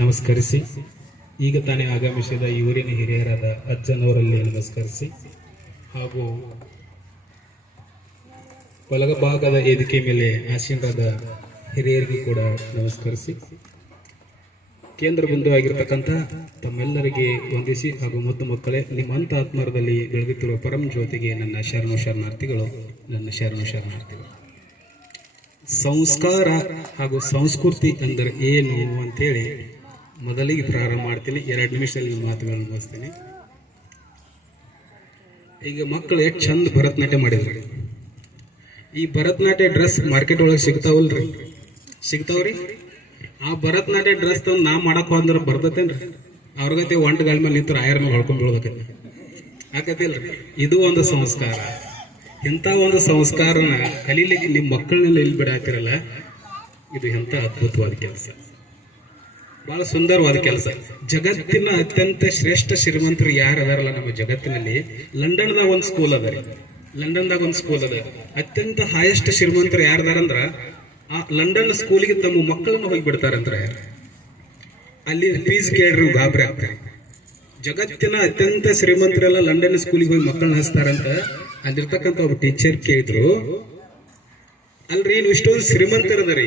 ನಮಸ್ಕರಿಸಿ, ಈಗ ತಾನೇ ಆಗಮಿಸಿದ ಊರಿನ ಹಿರಿಯರಾದ ಅಜ್ಜನವರಲ್ಲಿ ನಮಸ್ಕರಿಸಿ, ಹಾಗೂ ಬಲಗಭಾಗದ ವೇದಿಕೆ ಮೇಲೆ ಆಸೀನರಾದ ಹಿರಿಯರಿಗೂ ಕೂಡ ನಮಸ್ಕರಿಸಿ, ಕೇಂದ್ರ ಬಿಂದು ಆಗಿರತಕ್ಕಂಥ ತಮ್ಮೆಲ್ಲರಿಗೆ ವಂದಿಸಿ ಹಾಗೂ ಮುದ್ದು ಮಕ್ಕಳೇ, ನಿಮ್ಮ ಅಂತ ಆತ್ಮರದಲ್ಲಿ ಬೆಳೆಯುತ್ತಿರುವ ಪರಂ ಜ್ಯೋತಿಗೆ ನನ್ನ ಶರಣಾರ್ಥಿಗಳು. ಸಂಸ್ಕಾರ ಹಾಗೂ ಸಂಸ್ಕೃತಿ ಅಂದರೆ ಏನು ಅಂತೇಳಿ ಮೊದಲಿಗೆ ಪ್ರಾರಂಭ ಮಾಡ್ತೀನಿ. 2 ನಿಮಿಷದಲ್ಲಿ ಮಾತುಗಳನ್ನು ಮುಗಿಸ್ತೀನಿ. ಈಗ ಮಕ್ಕಳು ಎಷ್ಟು ಚಂದ ಭರತನಾಟ್ಯ ಮಾಡಿದ್ರು. ಈ ಭರತನಾಟ್ಯ ಡ್ರೆಸ್ ಮಾರ್ಕೆಟ್ ಒಳಗೆ ಸಿಗ್ತಾವ್ರಿ. ಆ ಭರತನಾಟ್ಯ ಡ್ರೆಸ್ ತಂದು ನಾ ಮಾಡಕ್ ಅಂದ್ರೆ ಬರ್ತತೇನ್ರಿ? ಅವ್ರಿಗತೆ ಒಂಟಗಳ ಮೇಲೆ ನಿಂತು ರಾಯರ್ನ ಹೊಳ್ಕೊಂಡ್ ಬೀಳ್ಬೇಕೈತಿ, ಆಕತಿಲ್ರಿ? ಇದು ಒಂದು ಸಂಸ್ಕಾರ. ಇಂಥ ಒಂದು ಸಂಸ್ಕಾರನ ಕಲೀಲಿಕ್ಕೆ ನಿಮ್ಮ ಮಕ್ಕಳನ್ನೆಲ್ಲ ಇಲ್ಲಿ ಬಿಡಾತಿರಲ್ಲ, ಇದು ಎಂಥ ಅದ್ಭುತವಾದ ಕೆಲಸ, ಬಹಳ ಸುಂದರವಾದ ಕೆಲಸ. ಜಗತ್ತಿನ ಅತ್ಯಂತ ಶ್ರೇಷ್ಠ ಶ್ರೀಮಂತರು ಯಾರು ಅದಾರಲ್ಲ ನಮ್ಮ ಜಗತ್ತಿನಲ್ಲಿ, ಲಂಡನ್ದಾಗ ಒಂದು ಸ್ಕೂಲ್ ಅದ ರೀ. ಅತ್ಯಂತ ಹೈಯೆಸ್ಟ್ ಶ್ರೀಮಂತರು ಯಾರದಾರಂದ್ರ ಆ ಲಂಡನ್ ಸ್ಕೂಲಿಗೆ ತಮ್ಮ ಮಕ್ಕಳನ್ನ ಹೋಗಿ ಬಿಡ್ತಾರಂದ್ರ. ಅಲ್ಲಿ ಫೀಸ್ ಕೇಳ್ರಿ ಗಾಬರಿ ಆಗ್ತಾರೆ. ಜಗತ್ತಿನ ಅತ್ಯಂತ ಶ್ರೀಮಂತರೆಲ್ಲ ಲಂಡನ್ ಸ್ಕೂಲಿಗೆ ಹೋಗಿ ಮಕ್ಕಳನ್ನ ಹಚ್ತಾರಂತ ಅಲ್ಲಿರ್ತಕ್ಕಂಥ ಒಬ್ಬ ಟೀಚರ್ ಕೇಳಿದ್ರು, ಅಲ್ರಿ ನೀವು ಇಷ್ಟೊಂದು ಶ್ರೀಮಂತರದರಿ,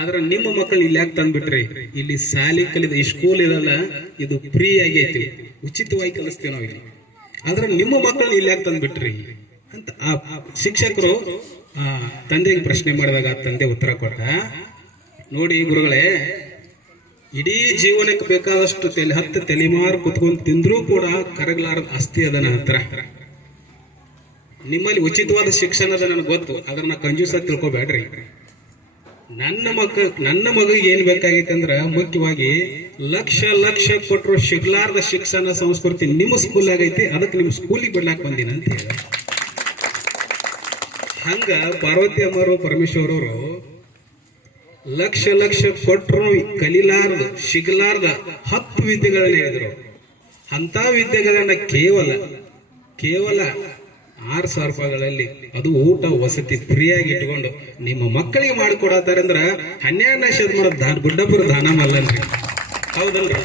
ಆದ್ರೆ ನಿಮ್ಮ ಮಕ್ಕಳು ಇಲ್ಲಿ ಯಾಕೆ ತಂದ್ಬಿಟ್ರಿ? ಇಲ್ಲಿ ಶಾಲೆ ಕಲಿದ ಈ ಸ್ಕೂಲ್ ಇರಲ್ಲ, ಇದು ಫ್ರೀ ಆಗೈತಿ, ಉಚಿತವಾಗಿ ಕಲಿಸ್ತೇವೆ ನಾವು ಇಲ್ಲಿ, ಆದ್ರೆ ನಿಮ್ಮ ಮಕ್ಕಳನ್ನ ಇಲ್ಲಿ ಯಾಕೆ ತಂದ್ಬಿಟ್ರಿ ಅಂತ ಆ ಶಿಕ್ಷಕರು ತಂದೆಗೆ ಪ್ರಶ್ನೆ ಮಾಡಿದಾಗ ತಂದೆ ಉತ್ತರ ಕೊಟ್ಟ, ನೋಡಿ ಗುರುಗಳೇ, ಇಡೀ ಜೀವನಕ್ಕೆ ಬೇಕಾದಷ್ಟು 10 ತಲೆಮಾರು ಕುತ್ಕೊಂಡು ತಿಂದ್ರೂ ಕೂಡ ಕರಗಲಾರದ ಆಸ್ತಿ ಅದ ನನ್ನ ಹತ್ರ. ನಿಮ್ಮಲ್ಲಿ ಉಚಿತವಾದ ಶಿಕ್ಷಣ ಅದ ನನಗೆ ಗೊತ್ತು, ಅದನ್ನ ಕಂಜೂಸ ತಿಳ್ಕೊಬೇಡ್ರಿ. ನನ್ನ ಮಗಿಗೆ ಏನ್ ಬೇಕಾಗೈತೆ ಅಂದ್ರ ಮುಖ್ಯವಾಗಿ ಲಕ್ಷ ಕೊಟ್ಟರು ಸಿಗ್ಲಾರ್ದ ಶಿಕ್ಷಣ ಸಂಸ್ಕೃತಿ ನಿಮ್ಮ ಸ್ಕೂಲ್ ಆಗೈತಿ, ಅದಕ್ಕೆ ನಿಮ್ಮ ಸ್ಕೂಲಿಗೆ ಬಿಡ್ಲಾಕ್ ಬಂದಿನ ಅಂತ ಹೇಳ. ಹಂಗ ಪಾರ್ವತಿ ಅಮ್ಮರು ಪರಮೇಶ್ವರವರು ಲಕ್ಷ ಕೊಟ್ಟರು ಕಲಿಲಾರ್ದ ಸಿಗಲಾರ್ದ 10 ವಿದ್ಯೆಗಳನ್ನ ಹೇಳಿದ್ರು. ಅಂತ ವಿದ್ಯೆಗಳನ್ನ ಕೇವಲ 6,000 ರೂಪಾಯಿಗಳಲ್ಲಿ, ಅದು ಊಟ ವಸತಿ ಫ್ರೀಯಾಗಿ ಇಟ್ಕೊಂಡು ನಿಮ್ಮ ಮಕ್ಕಳಿಗೆ ಮಾಡಿಕೊಡತ್ತಾರಂದ್ರ 12ನೇ ಶತಮಾನದ ಗುಡ್ಡಪುರ ದಾನ ಮಲ್ಲನ್ರಿ, ಹೌದಲ್ರಿ?